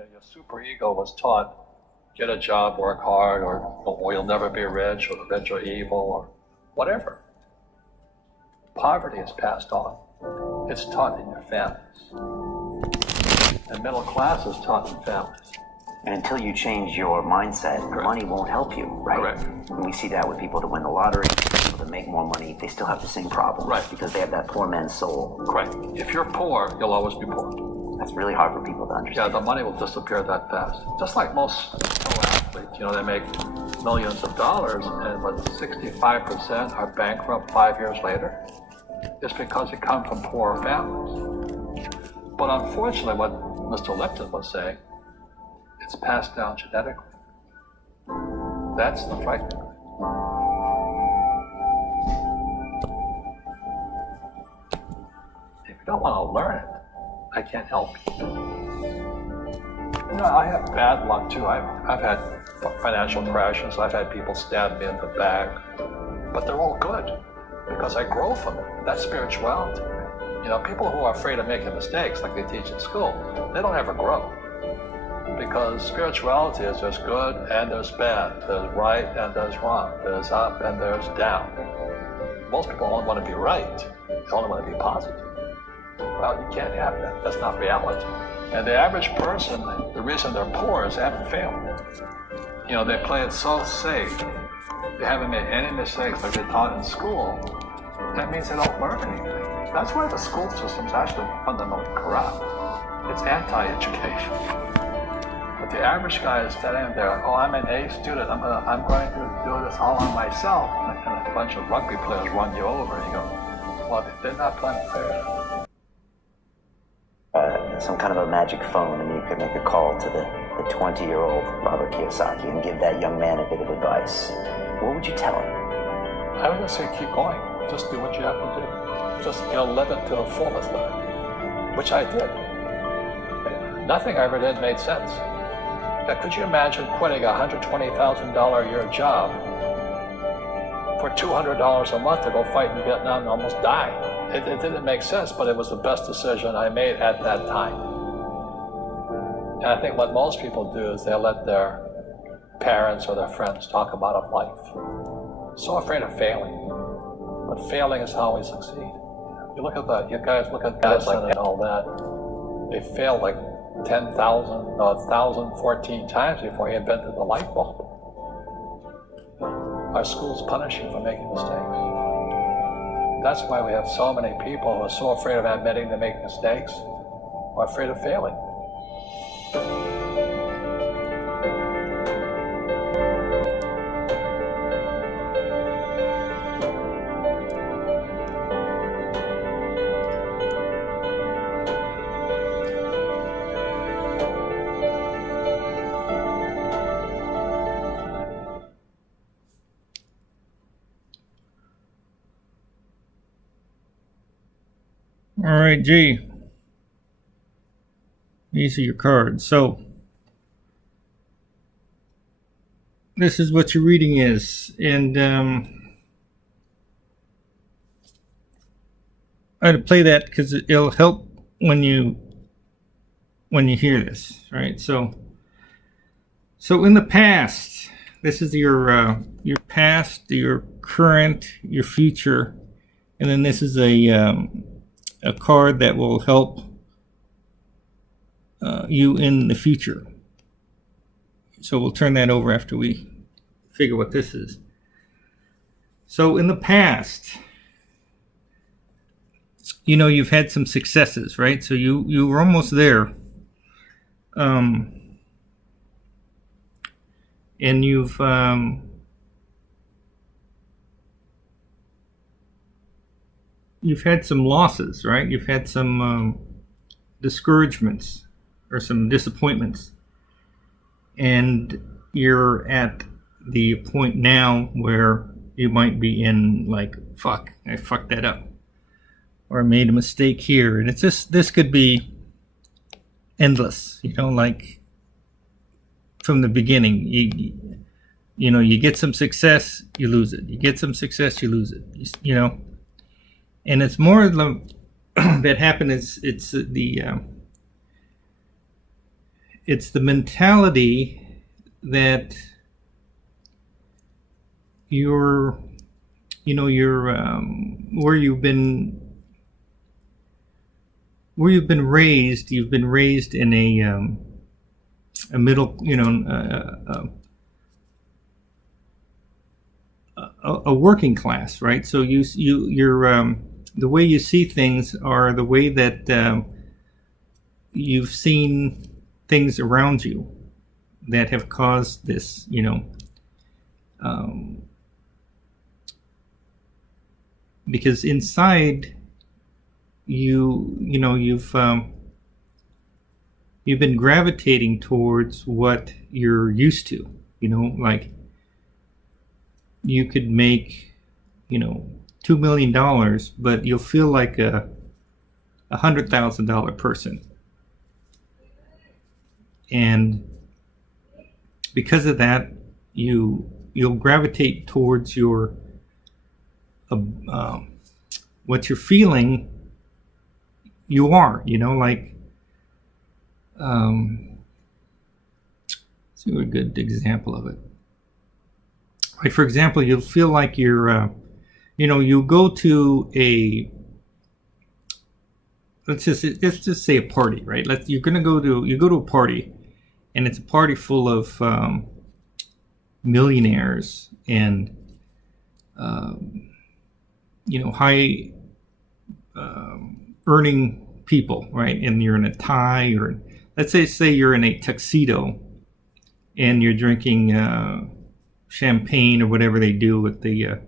Your superego was taught, get a job, work hard, or you'll never be rich, or the rich are evil, or whatever. Poverty is passed on. It's taught in your families. And middle class is taught in families. And until you change your mindset, Correct. Money won't help you, right? Correct. And we see that with people that win the lottery, people that make more money, they still have the same problem. Right. Because they have that poor man's soul. Right. If you're poor, you'll always be poor. That's really hard for people to Yeah, understand. the money will disappear that fast. Just like most pro athletes, they make millions of dollars, and what 65% are bankrupt 5 years later. It's because they come from poor families. But unfortunately, what Mr. Lipton was saying, it's passed down genetically. That's the frightening thing. If you don't want to learn it, I can't help you. I have bad luck too. I've had financial crashes. I've had people stab me in the back, but they're all good because I grow from it. That's spirituality. People who are afraid of making mistakes, like they teach in school, they don't ever grow. Because spirituality is there's good and there's bad, there's right and there's wrong, there's up and there's down. Most people only want to be right. They only want to be positive. Well, you can't have that. That's not reality. And the average person, the reason they're poor is they haven't failed. They play it so safe. They haven't made any mistakes like they taught in school. That means they don't learn anything. That's why the school system's actually fundamentally corrupt. It's anti-education. But the average guy is standing there, I'm an A student, I'm going to do this all on myself. And a bunch of rugby players run you over. You go, well, they're not playing fair. Some kind of a magic phone, and you could make a call to the 20-year-old Robert Kiyosaki and give that young man a bit of advice. What would you tell him? I would just say keep going. Just do what you have to do. Just live it to the fullest, which I did. Nothing I ever did made sense. Could you imagine quitting a $120,000 a year job for $200 a month to go fight in Vietnam and almost die? It didn't make sense, but it was the best decision I made at that time. And I think what most people do is they let their parents or their friends talk about life. So afraid of failing. But failing is how we succeed. You guys look at Edison and all that. They failed like 10,000, 1,014 times before he invented the light bulb. Our schools punish you for making mistakes. That's why we have so many people who are so afraid of admitting they make mistakes or afraid of failing. All right, G. These are your cards. So, this is what your reading is. And I had to play that because it'll help when you hear this, right? So in the past, this is your past, your current, your future, and then this is a card that will help you in the future. So we'll turn that over after we figure what this is. So in the past, you've had some successes, right? So you were almost there. And you've had some losses, right? You've had some discouragements or some disappointments. And you're at the point now where you might be in like, fuck, I fucked that up. Or I made a mistake here. And it's just, this could be endless, like from the beginning. You get some success, you lose it. You get some success, you lose it, And it's more that happened. It's it's the mentality that you're where you've been raised. You've been raised in a middle, a working class, right? So you're the way you see things are the way that you've seen things around you that have caused this, because inside you've been gravitating towards what you're used to, like you could make, $2 million, but you'll feel like a $100,000 person. And because of that, you'll gravitate towards your what you're feeling. You are, like see a good example of it. Like for example, you'll feel like you're, you go to let's just say a party, right? You go to a party, and it's a party full of millionaires and high earning people, right? And you're in a tie, or let's say you're in a tuxedo, and you're drinking champagne or whatever they do with the,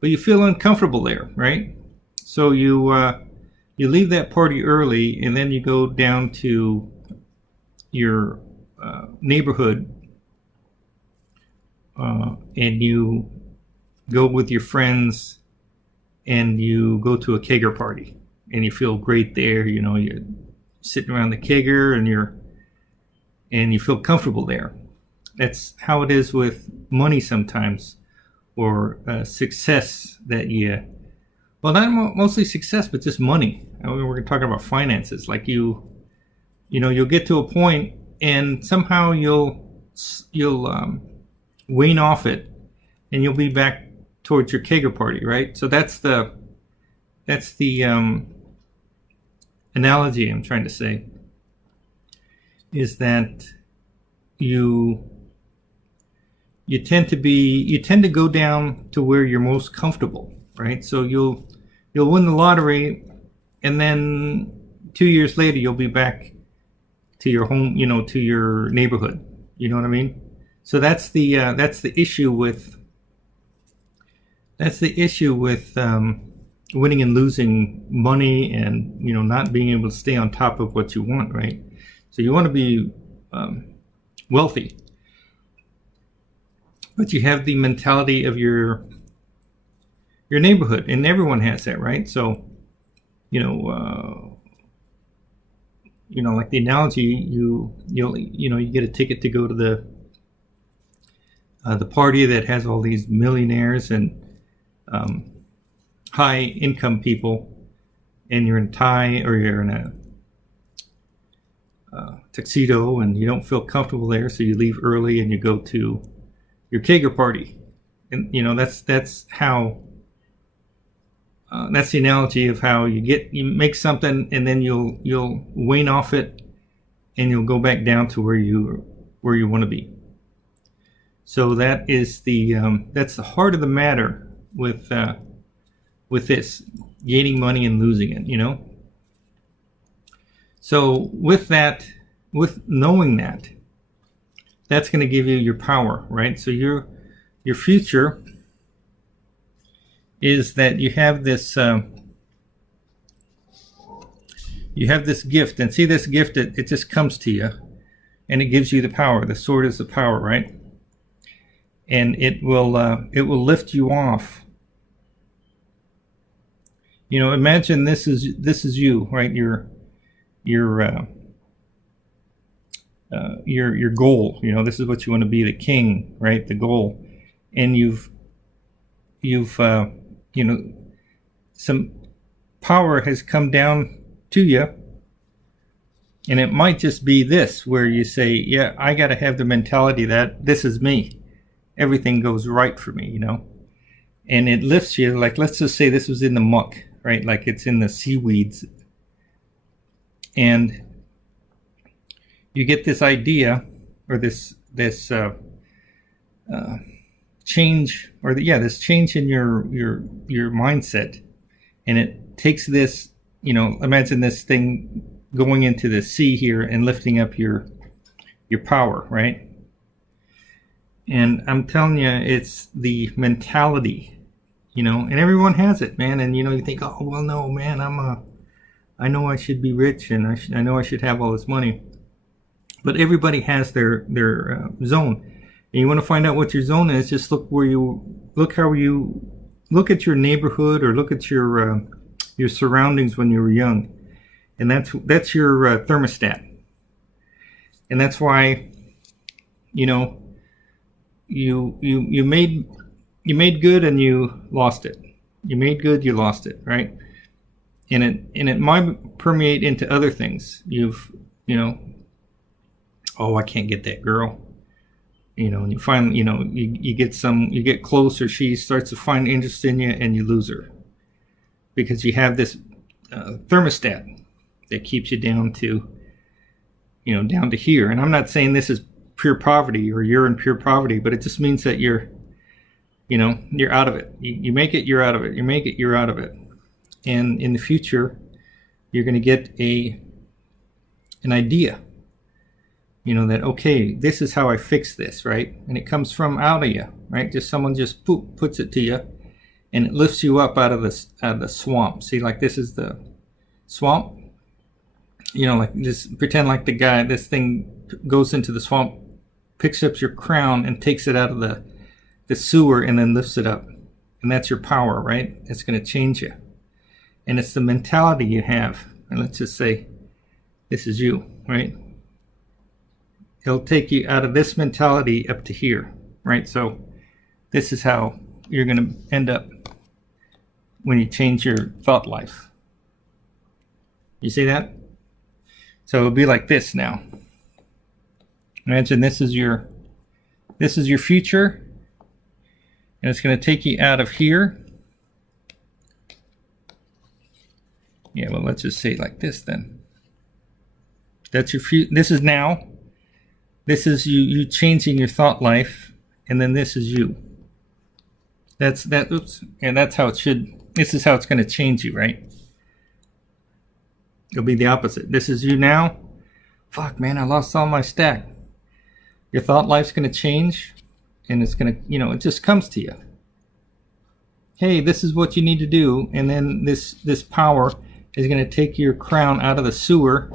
but you feel uncomfortable there, right? So you leave that party early, and then you go down to your neighborhood, and you go with your friends, and you go to a kegger party, and you feel great there. You're sitting around the kegger, and you feel comfortable there. That's how it is with money sometimes, or success that well, not mostly success, but just money. We're talking about finances. Like you'll get to a point, and somehow you'll wane off it, and you'll be back towards your kegger party, right? So that's the analogy I'm trying to say, is that you tend to go down to where you're most comfortable, right? So you'll win the lottery, and then 2 years later you'll be back to your home, to your neighborhood. You know what I mean? So that's the issue with winning and losing money, and not being able to stay on top of what you want, right? So you want to be wealthy, but you have the mentality of your neighborhood, and everyone has that, right? So like the analogy, you get a ticket to go to the party that has all these millionaires and high income people, and you're in a tie, or you're in a tuxedo, and you don't feel comfortable there, so you leave early and you go to your kegger party. And that's how that's the analogy of how you make something, and then you'll wane off it, and you'll go back down to where you want to be. So that is that's the heart of the matter with this gaining money and losing it. So with knowing that, that's going to give you your power, right? So your future is that you have this gift, and see, this gift, it just comes to you, and it gives you the power. The sword is the power, right? And it will lift you off. Imagine this is you, right? Your goal. This is what you want to be, the king, right? The goal. And you've some power has come down to you, And it might just be this, where you say, yeah, I got to have the mentality that this is me. Everything goes right for me, you know? And it lifts you, like, let's just say this was in the muck, right? Like it's in the seaweeds. And you get this idea, or this change, or this change in your mindset. And it takes this, you know, imagine this thing going into the sea here and lifting up your power, right? And I'm telling you, it's the mentality, you know, and everyone has it, man. And you know, you think, oh well, no, man, I know I should be rich, and I know I should have all this money. But everybody has their zone, and you want to find out what your zone is. Just look how you look at your neighborhood, or look at your surroundings when you were young. And that's your thermostat. And that's why, you know, you made good and you lost it. You made good, you lost it, right? And it might permeate into other things. You know, oh, I can't get that girl. You know, and you find, you know, you get close, or she starts to find interest in you, and you lose her because you have this thermostat that keeps you down to, you know, down to here. And I'm not saying this is pure poverty, or you're in pure poverty, but it just means that you're out of it. You make it, you're out of it. You make it, you're out of it. And in the future, you're going to get an idea, you know, that, okay, this is how I fix this, right? And it comes from out of you, right? Just someone just puts it to you, and it lifts you up out of the swamp. See, like this is the swamp. You know, like just pretend like this thing goes into the swamp, picks up your crown and takes it out of the sewer, and then lifts it up. And that's your power, right? It's going to change you. And it's the mentality you have. And let's just say this is you, right? It'll take you out of this mentality up to here, right? So this is how you're going to end up when you change your thought life. You see that? So it'll be like this now. Imagine this is your future, and it's going to take you out of here. Yeah, well, let's just say it like this then. That's your future. This is now. This is you changing your thought life, and then this is you. That's that. Oops. And that's how it should. This is how it's going to change you, right? It'll be the opposite. This is you now. Fuck, man, I lost all my stack. Your thought life's going to change, and it's going to, you know, it just comes to you. Hey, this is what you need to do, and then this power is going to take your crown out of the sewer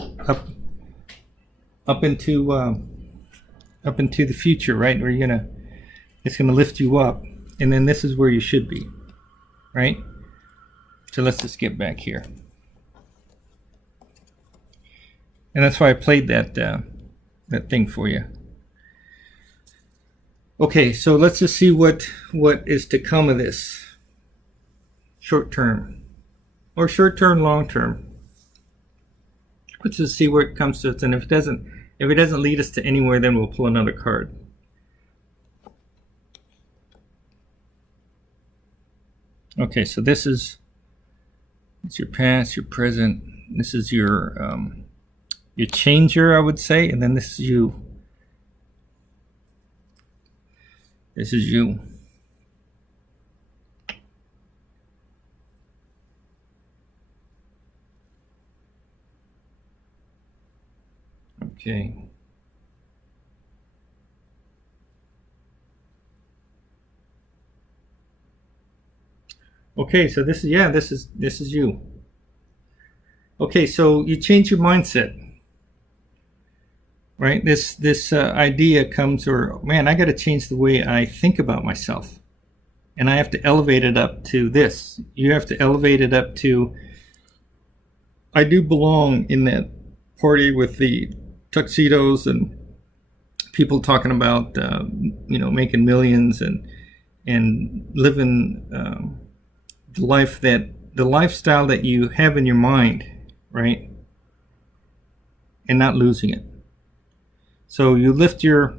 up into the future, right? Where it's going to lift you up, and then this is where you should be, right? So let's just get back here. And that's why I played that thing for you. Okay, so let's just see what is to come of this. Short term. Or short term, long term. Let's just see where it comes to us, and if it doesn't lead us to anywhere, then we'll pull another card. Okay, so this is your past, your present. This is your changer, I would say, and then this is you. This is you. Okay. Okay, so this is you. Okay, so you change your mindset. Right? This idea comes, or man, I got to change the way I think about myself. And I have to elevate it up to this. You have to elevate it up to, I do belong in that party with the tuxedos and people talking about, making millions and living the lifestyle that you have in your mind, right? and not losing it. So you lift your,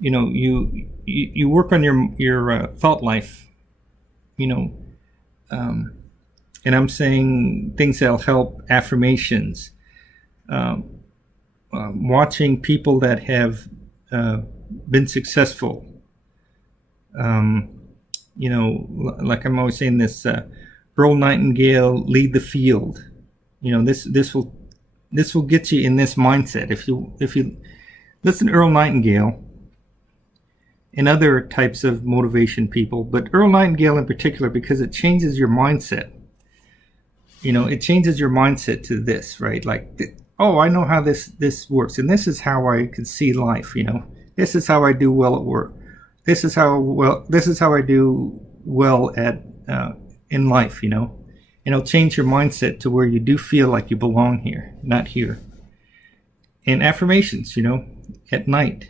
you work on your thought life, and I'm saying things that'll help, affirmations, watching people that have been successful. Like I'm always saying this, Earl Nightingale, lead the field. This will get you in this mindset. If you listen to Earl Nightingale and other types of motivation people, but Earl Nightingale in particular, because it changes your mindset. It changes your mindset to this, right? Like, oh, I know how this works, and this is how I can see life. This is how I do well at work. This is how I do well at in life. And it'll change your mindset to where you do feel like you belong here, not here. And affirmations, at night,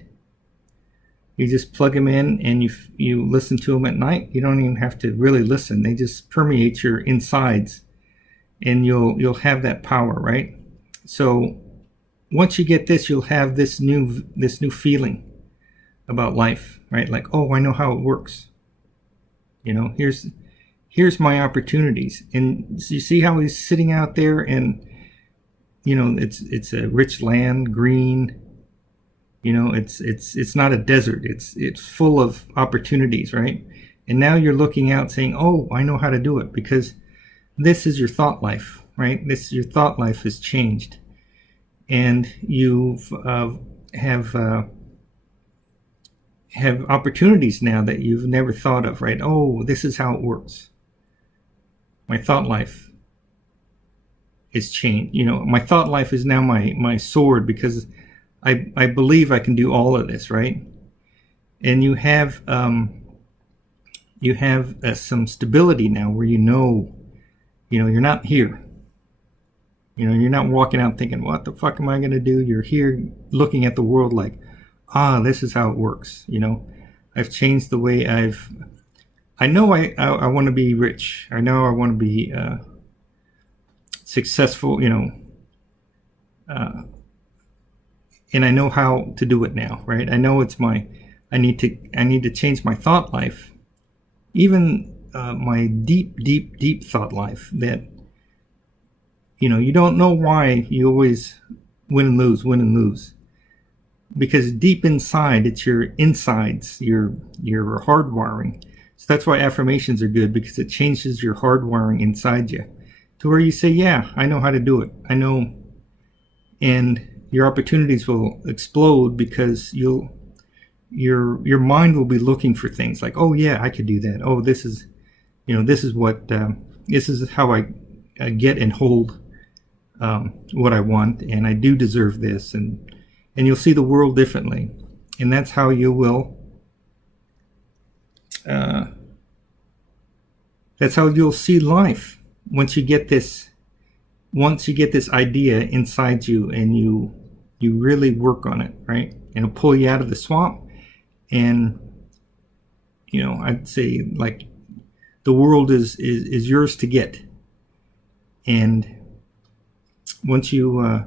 you just plug them in and you listen to them at night. You don't even have to really listen; they just permeate your insides. And you'll have that power, right? So once you get this, you'll have this new feeling about life, right? Like, oh, I know how it works. Here's my opportunities. And so you see how he's sitting out there, and it's a rich land, green. It's not a desert. It's full of opportunities, right? And now you're looking out, saying, oh, I know how to do it, because this is your thought life, right? Your thought life has changed, and you have opportunities now that you've never thought of, right? Oh, this is how it works. My thought life is changed. My thought life is now my sword, because I believe I can do all of this, right? And you have some stability now, where you're not here. You're not walking out thinking, what the fuck am I going to do? You're here looking at the world like, this is how it works. I've changed the way I know I want to be rich. I know I want to be successful, and I know how to do it now, right? I know I need to change my thought life, even my deep thought life, that you don't know why you always win and lose, because deep inside, it's your insides, your hardwiring. So that's why affirmations are good, because it changes your hardwiring inside you to where you say, yeah, I know how to do it. I know, and your opportunities will explode, because your mind will be looking for things like, oh yeah, I could do that. Oh, this is how I get and hold what I want, and I do deserve this, and you'll see the world differently, and that's how you will. That's how you'll see life once you get this idea inside you, and you really work on it, right? And it'll pull you out of the swamp, and I'd say, like, the world is yours to get. And once you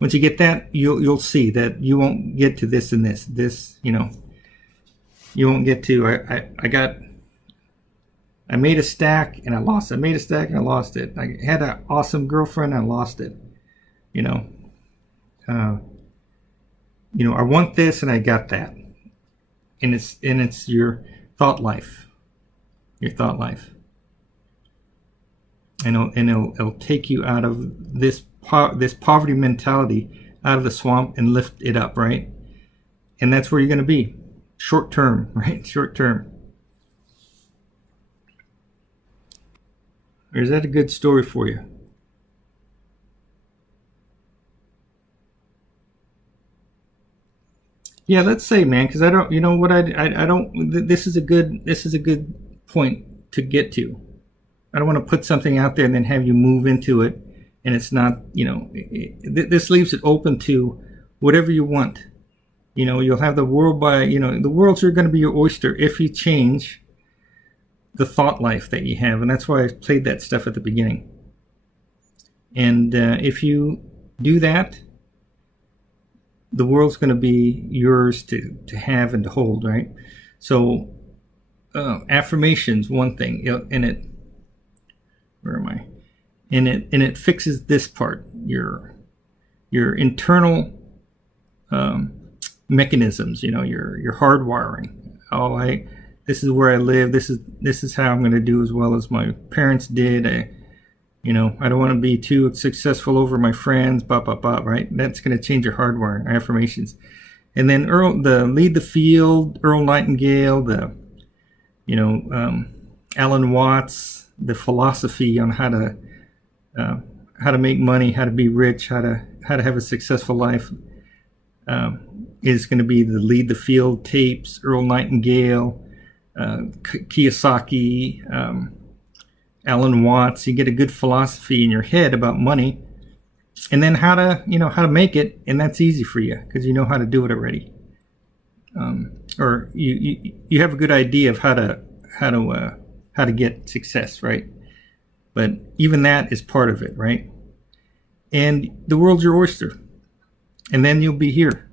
get that, you'll see that you won't get to this and this, you won't get to, I made a stack and I lost it. I made a stack and I lost it. I had an awesome girlfriend and I lost it. I want this and I got that. And it's your thought life. Your thought life. And it'll take you out of this poverty mentality, out of the swamp, and lift it up, right? And that's where you're going to be. Short term, right? Short term. Or is that a good story for you? Yeah, let's say, man, because I don't, I don't. This is a good point to get to. I don't want to put something out there and then have you move into it, and it's not, this leaves it open to whatever you want. You'll have the world the world's going to be your oyster if you change the thought life that you have, and that's why I played that stuff at the beginning. And if you do that, the world's going to be yours to have and to hold, right? So affirmations, one thing, and it, where am I? And it fixes this part, your internal mechanisms, your hardwiring. Oh, this is where I live. This is how I'm going to do as well as my parents did. I don't want to be too successful over my friends, right? That's going to change your hardwiring, affirmations. And then lead the field, Earl Nightingale, Alan Watts, the philosophy on how to make money, how to be rich, how to have a successful life, is going to be the lead the field tapes, Earl Nightingale, Kiyosaki, Alan Watts. You get a good philosophy in your head about money, and then how to make it, and that's easy for you because you know how to do it already, or you have a good idea of how to get success, right? But even that is part of it, right? And the world's your oyster, and then you'll be here,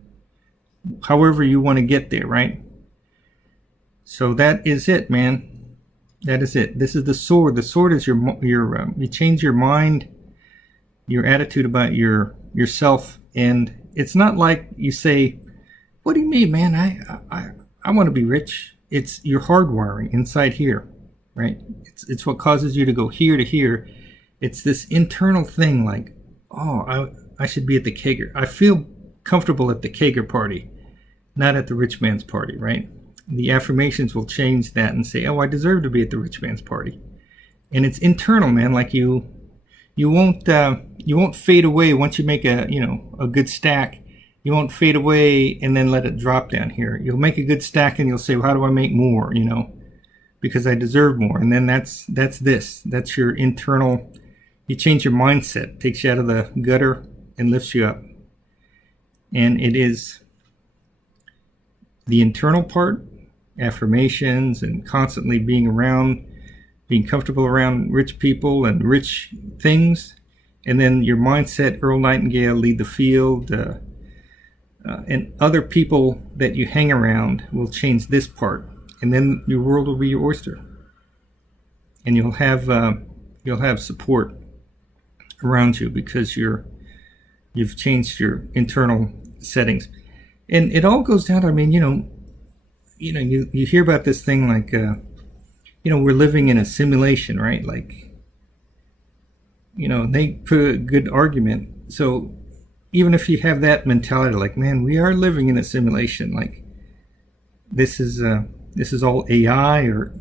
however you want to get there, right? So that is it, man. That is it. This is the sword. The sword is you change your mind, your attitude about yourself, and it's not like you say, "What do you mean, man? I want to be rich." It's your hardwiring inside here, right? It's what causes you to go here to here. It's this internal thing, like, oh, I should be at the kegger. I feel comfortable at the kegger party, not at the rich man's party, right? The affirmations will change that and say, oh, I deserve to be at the rich man's party. And it's internal, man. Like you won't fade away once you make a good stack. You won't fade away and then let it drop down here. You'll make a good stack and you'll say, well, how do I make more? Because I deserve more. And then that's your internal. You change your mindset, takes you out of the gutter and lifts you up. And it is the internal part, affirmations and constantly being comfortable around rich people and rich things. And then your mindset, Earl Nightingale, lead the field, and other people that you hang around will change this part. And then your world will be your oyster. And you'll have support around you because you've changed your internal settings. And it all goes out, I mean, you hear about this thing like, we're living in a simulation, right? Like, they put a good argument. So even if you have that mentality, like, man, we are living in a simulation, like this is all AI or,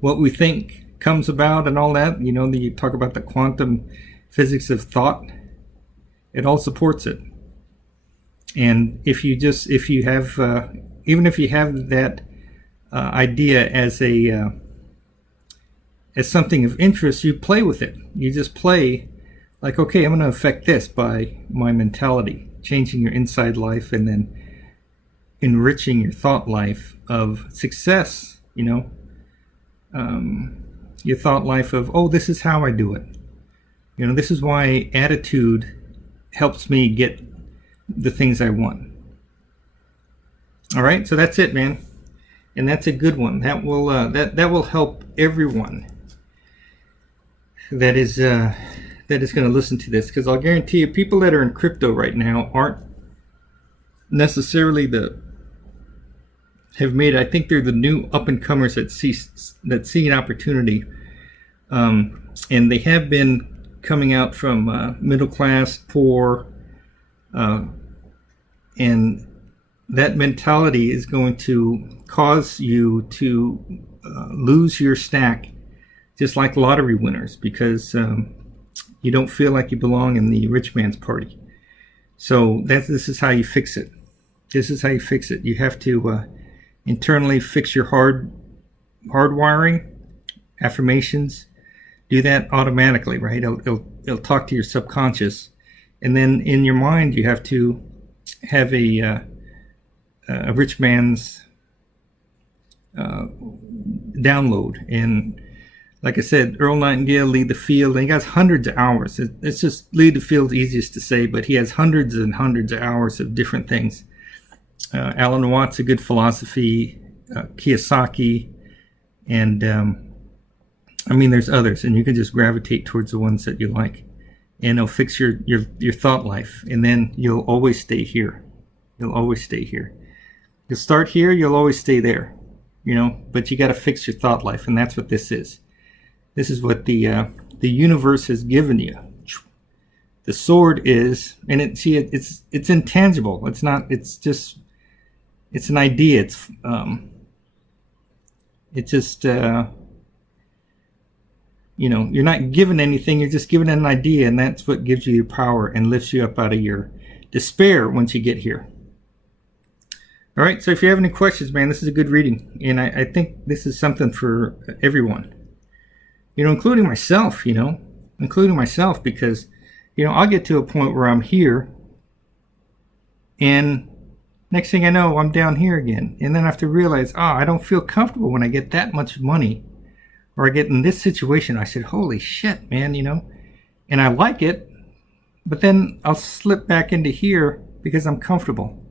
what we think comes about and all that, you talk about the quantum physics of thought, it all supports it. And if you have that idea as something of interest, you play with it. You just play like, okay, I'm going to affect this by my mentality, changing your inside life and then enriching your thought life of success, your thought life of, oh, this is how I do it. This is why attitude helps me get the things I want. All right, so that's it, man, and that's a good one. That will help everyone that is going to listen to this, because I'll guarantee you, people that are in crypto right now aren't necessarily have made. I think they're the new up and comers that see an opportunity, and they have been coming out from middle class, poor. And that mentality is going to cause you to lose your stack, just like lottery winners, because you don't feel like you belong in the rich man's party. So this is how you fix it. This is how you fix it. You have to internally fix your hardwiring, affirmations. Do that automatically, right? It'll talk to your subconscious. And then in your mind, you have to have a rich man's download and like I said, Earl Nightingale, Lead the Field. And he has hundreds of hours. It's just Lead the Field, easiest to say, but he has hundreds and hundreds of hours of different things. Alan Watts, A Good Philosophy, Kiyosaki, and I mean, there's others, and you can just gravitate towards the ones that you like, and it'll fix your thought life, and then you'll always stay here. You'll always stay here. You'll start here, you'll always stay there, you know. But you got to fix your thought life, and that's what this is. This is what the universe has given you. The sword is, and it's intangible. It's not. It's just. It's an idea. It's just. You know, you're not given anything. You're just given an idea, and that's what gives you your power and lifts you up out of your despair once you get here. All right. So if you have any questions, man, this is a good reading, and I think this is something for everyone. You know, including myself. You know, including myself, because you know I'll get to a point where I'm here, and next thing I know, I'm down here again, and then I have to realize, I don't feel comfortable when I get that much money. Or I get in this situation, I said, holy shit, man, you know, and I like it, but then I'll slip back into here because I'm comfortable.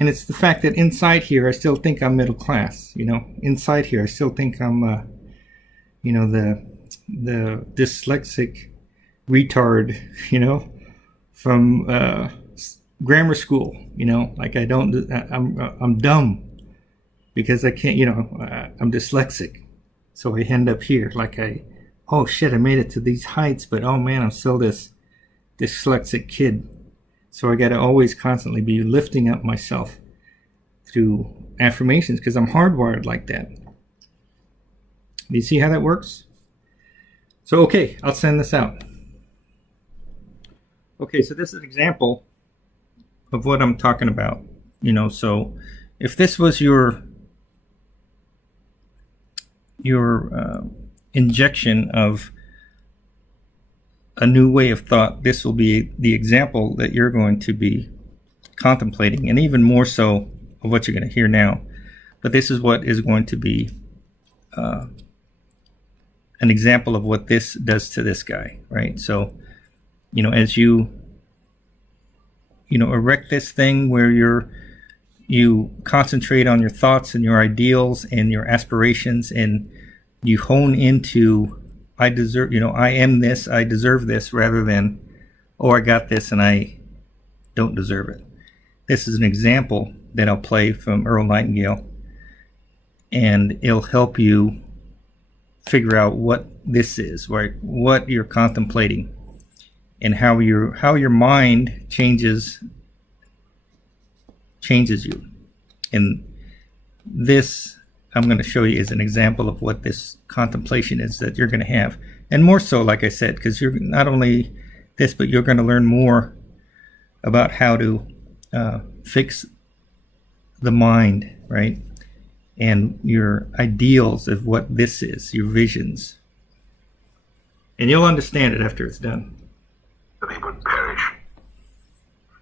And it's the fact that inside here, I still think I'm middle class, you know, inside here, I still think I'm, you know, the dyslexic retard, you know, from grammar school, you know, like I'm dumb because I can't, you know, I'm dyslexic. So I end up here like oh shit, I made it to these heights, but oh man, I'm still this dyslexic kid. So I got to always constantly be lifting up myself through affirmations because I'm hardwired like that. Do you see how that works? So, okay, I'll send this out. Okay, so this is an example of what I'm talking about. You know, so if this was your injection of a new way of thought, this will be the example that you're going to be contemplating, and even more so of what you're going to hear now. But this is what is going to be an example of what this does to this guy, right? So, you know, as you erect this thing where you concentrate on your thoughts and your ideals and your aspirations, and you hone into I am this, I deserve this, rather than I got this and I don't deserve it. This is an example that I'll play from Earl Nightingale, and it'll help you figure out what this is, right? What you're contemplating, and how your mind changes you. And this I'm going to show you is an example of what this contemplation is that you're going to have. And more so, like I said, because you're not only this, but you're going to learn more about how to fix the mind, right? And your ideals of what this is, your visions. And you'll understand it after it's done. That he would perish.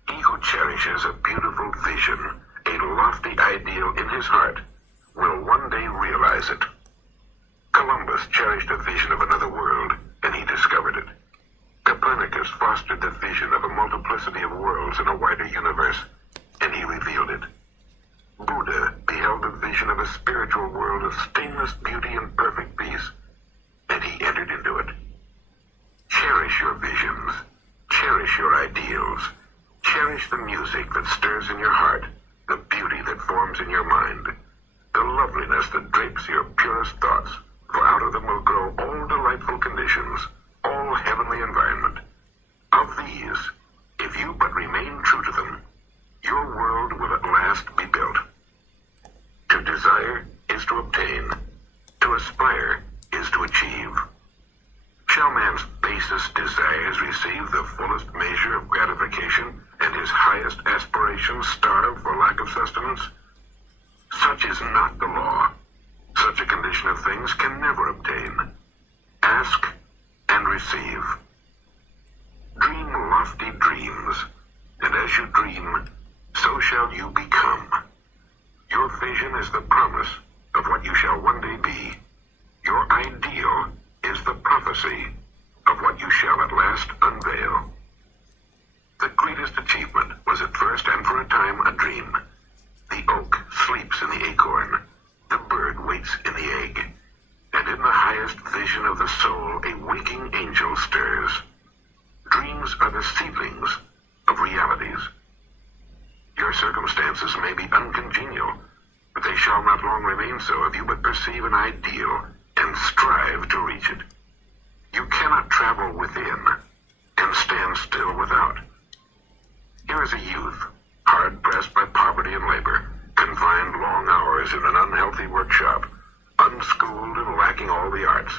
He who cherishes a beautiful vision, a lofty ideal in his heart, will one day realize it. Columbus cherished a vision of another world, and he discovered it. Copernicus fostered the vision of a multiplicity of worlds in a wider universe, and he revealed it. Buddha beheld the vision of a spiritual world of stainless beauty and perfect peace, and he entered into it. Cherish your visions. Cherish your ideals. Cherish the music that stirs in your heart, the beauty that forms in your mind, the loveliness that drapes your purest thoughts, for out of them will grow all delightful conditions, all heavenly environment. Of these, if you but remain true to them, your world will at last be built. To desire is to obtain. To aspire is to achieve. Shall man's basest desires receive the fullest measure of gratification, and his highest aspirations starve for lack of sustenance? Such is not the law. Such a condition of things can never obtain. Ask and receive. Dream lofty dreams, and as you dream, so shall you become. Your vision is the promise of what you shall one day be. Your ideal is the prophecy of what you shall at last unveil. The greatest achievement was at first and for a time a dream. The oak sleeps in the acorn, the bird waits in the egg, and in the highest vision of the soul a waking angel stirs. Dreams are the seedlings of realities. Your circumstances may be uncongenial, but they shall not long remain so if you but perceive an ideal and strive to reach it. You cannot travel within and stand still without. Here is a youth, hard-pressed by poverty and labor, confined long hours in an unhealthy workshop, unschooled and lacking all the arts.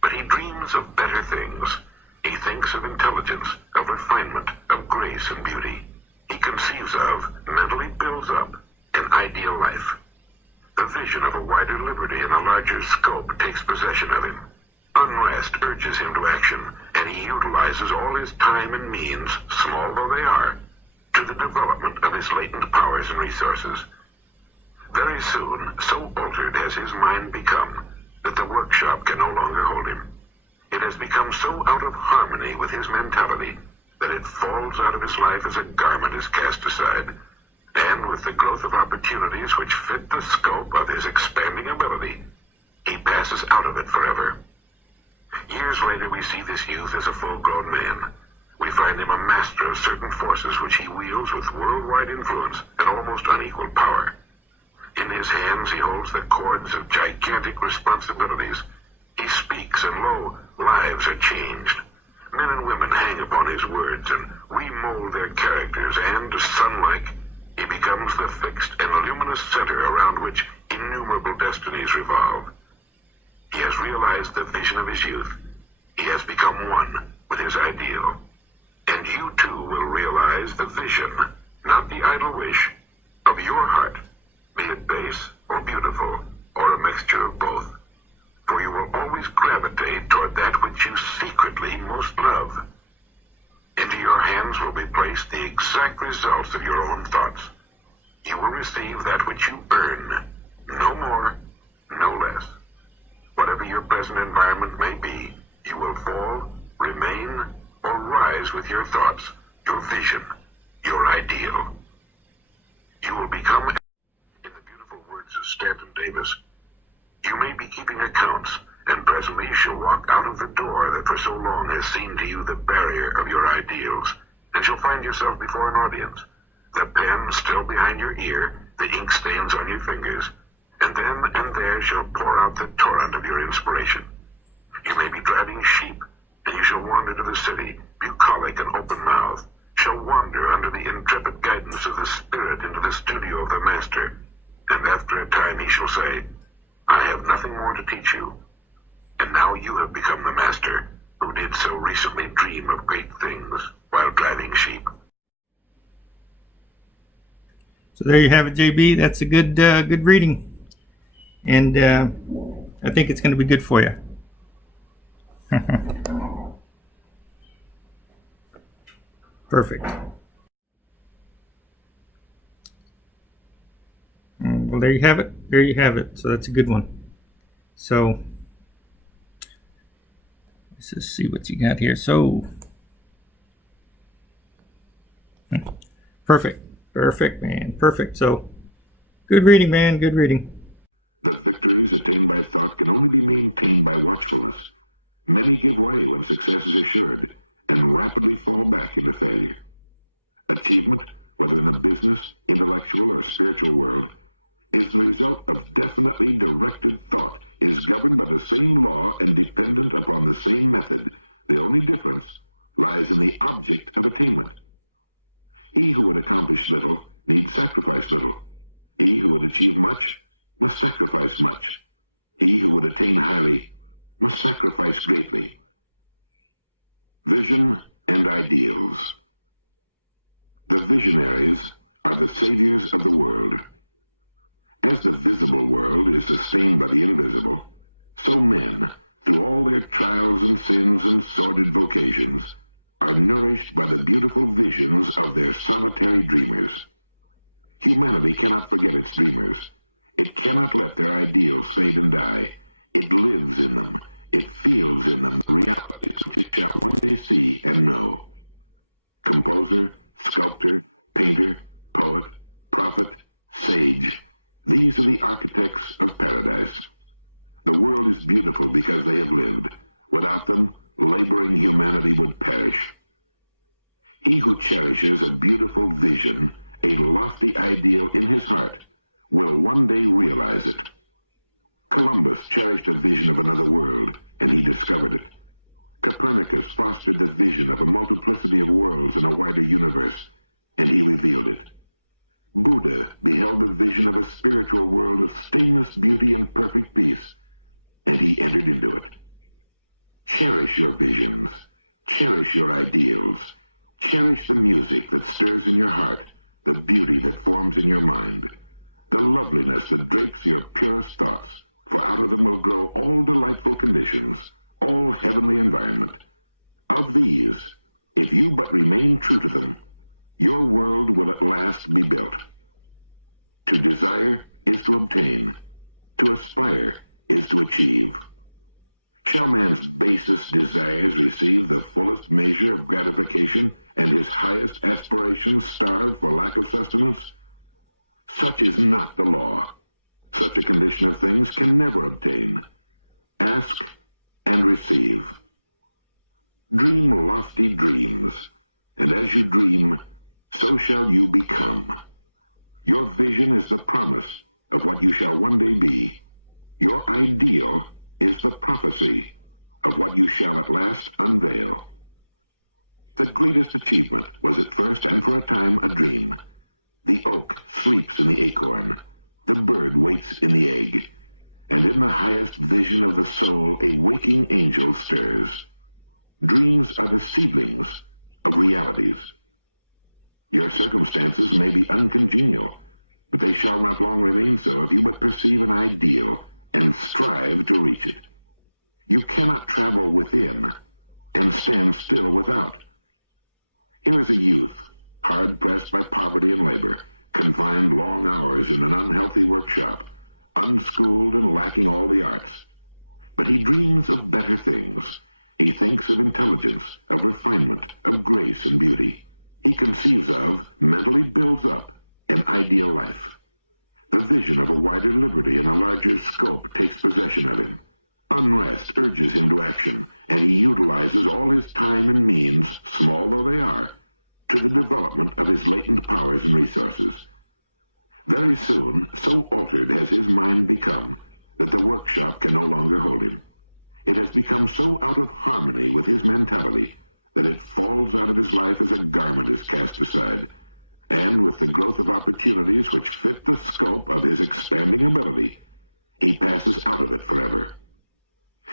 But he dreams of better things. He thinks of intelligence, of refinement, of grace and beauty. He conceives of, mentally builds up, an ideal life. The vision of a wider liberty and a larger scope takes possession of him. Unrest urges him to action, and he utilizes all his time and means, small though they are, to the development of his latent powers and resources. Very soon, so altered has his mind become that the workshop can no longer hold him. It has become so out of harmony with his mentality that it falls out of his life as a garment is cast aside, and with the growth of opportunities which fit the scope of his expanding ability, he passes out of it forever. Years later, we see this youth as a full-grown man. We find him a master of certain forces which he wields with worldwide influence and almost unequaled power. In his hands he holds the cords of gigantic responsibilities. He speaks, and lo, lives are changed. Men and women hang upon his words, and we mold their characters, and, sun-like, he becomes the fixed and luminous center around which innumerable destinies revolve. He has realized the vision of his youth. He has become one with his ideal. And you too will realize the vision, not the idle wish, of your heart, be it base or beautiful, or a mixture of both. For you will always gravitate toward that which you secretly most love. Into your hands will be placed the exact results of your own thoughts. You will receive that which you earn, no more, no less. Whatever your present environment may be, you will fall, remain, or rise with your thoughts, your vision, your ideal. You will become, in the beautiful words of Stanton Davis, you may be keeping accounts, and presently you shall walk out of the door that for so long has seemed to you the barrier of your ideals, and shall find yourself before an audience, the pen still behind your ear, the ink stains on your fingers, and then and there shall pour out the torrent of your inspiration. You may be driving sheep, and you shall wander to the city, bucolic and open-mouthed, shall wander under the intrepid guidance of the Spirit into the studio of the Master, and after a time he shall say, I have nothing more to teach you, and now you have become the Master who did so recently dream of great things while driving sheep. So there you have it, JB. That's a good reading. And I think it's going to be good for you. Perfect. Well, there you have it. There you have it. So that's a good one. So let's just see what you got here. So perfect. Perfect, man. Perfect. So good reading, man. Good reading. That victories attained by thought can only be maintained by watchfulness. Many give way when success is assured and rapidly fall back into failure. Achievement, whether in the business, intellectual, or spiritual world, is the result of definitely directed thought, is governed by the same law and dependent upon the same method. The only difference lies in the object of attainment. He who would accomplish little needs sacrifice little. He who would achieve much must sacrifice much. He who would attain highly must sacrifice greatly. Vision and ideals. The visionaries are the saviors of the world. As the visible world is sustained by the invisible, so men, through all their trials and sins and sordid vocations, are nourished by the beautiful visions of their solitary dreamers. Humanity cannot forget its dreamers. It cannot let their ideals fade and die. It lives in them. It feels in them realities which it shall one day see and know. Composer, sculptor, painter, poet, prophet, sage, these are the architects of paradise. The world is beautiful because they have lived. Without them, laboring humanity would perish. He who cherishes a beautiful vision, a lofty ideal in his heart, will one day realize it. Columbus cherished a vision of another world, and he discovered it. Copernicus fostered the vision of a multiplicity of worlds in a wider universe, and he revealed it. Buddha beheld the vision of a spiritual world of stainless beauty and perfect peace, and he entered into it. Cherish your visions. Cherish your ideals. Cherish the music that stirs in your heart, the beauty that forms in your mind, the loveliness that drapes your purest thoughts, for out of them will grow all delightful conditions, all heavenly environment. Of these, if you but remain true to them, your world will at last be built. To desire is to obtain. To aspire is to achieve. Shall man's basest desires receive the fullest measure of gratification, and his highest aspirations starve for lack of sustenance? Such is not the law. Such a condition of things can never obtain. Ask and receive. Dream lofty dreams, and as you dream, so shall you become. Your vision is the promise of what you shall one day be. Your ideal is the prophecy of what you shall at last unveil. The greatest achievement was at first and for a time a dream. The oak sleeps in the acorn. The bird waits in the egg. And in the highest vision of the soul, a waking angel stirs. Dreams are the seedlings of realities. Your circumstances may be uncongenial, but they shall not long remain so if you but perceive an ideal and strive to reach it. You cannot travel within and stand still without. Here is a youth, hard-pressed by poverty and labor, confined long hours in an unhealthy workshop, unschooled and lacking all the arts. But he dreams of better things. He thinks of intelligence, of refinement, of grace and beauty. He conceives of, mentally builds up, an ideal life. The vision of a wider liberty and a larger scope takes possession of him. Unrest urges him to action, and he utilizes all his time and means, small though they are, to the development of his latent powers and resources. Very soon, so altered has his mind become that the workshop can no longer hold him. It has become so out of harmony with his mentality that it falls out of his life as a garment is cast aside, and with the growth of opportunities which fit the scope of his expanding ability, he passes out of it forever.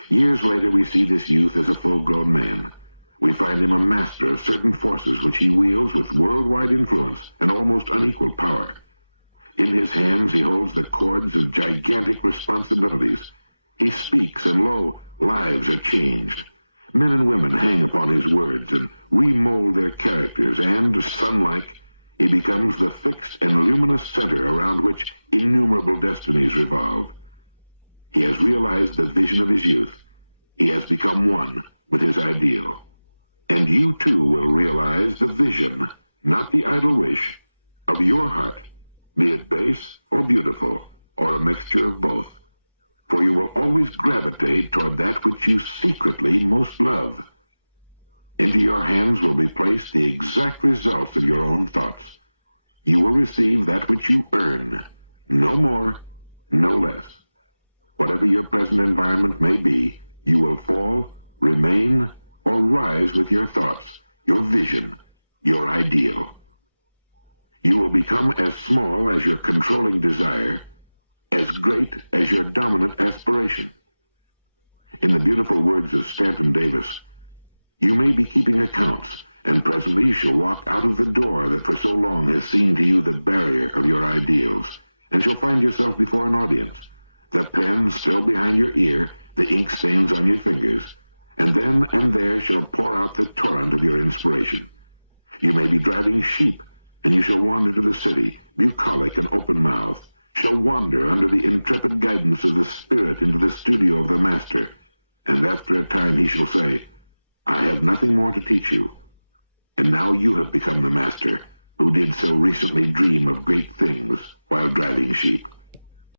Years later, we see this youth as a full-grown man. We find him a master of certain forces which he wields with worldwide influence and almost unequaled power. In his hands he holds the cords of gigantic responsibilities. He speaks, and lo, lives are changed. Men and women hang upon his words and remold their characters, and, sun-like, he becomes the fixed and luminous center around which innumerable destinies revolve. He has realized the vision of his youth. He has become one with his ideal. And you too will realize the vision, not the idle wish, of your heart, be it base or beautiful, or a mixture of both. For you will always gravitate toward that which you secretly most love. Into your hands will be placed the exact results of your own thoughts. You will receive that which you earn, no more, no less. Whatever your present environment may be, you will fall, remain, or rise with your thoughts, your vision, your ideal. You will become as small as your controlling desire, as great as your dominant aspiration. In the beautiful words of Stanton Davis, you may be keeping accounts, and presently you shall walk out of the door that for so long has seemed to you the barrier of your ideals, and shall find yourself before an audience, the pen still behind your ear, the ink stains on your fingers, and then and there shall pour out the torrent of your inspiration. You may be driving sheep, and you shall wander to the city, bucolic and open-mouthed, shall wander under the intrepid guidance of the Spirit into the studio of the Master, and after a time he shall say, I have nothing more to teach you, and now you have become the Master, who did so recently dream of great things while driving sheep.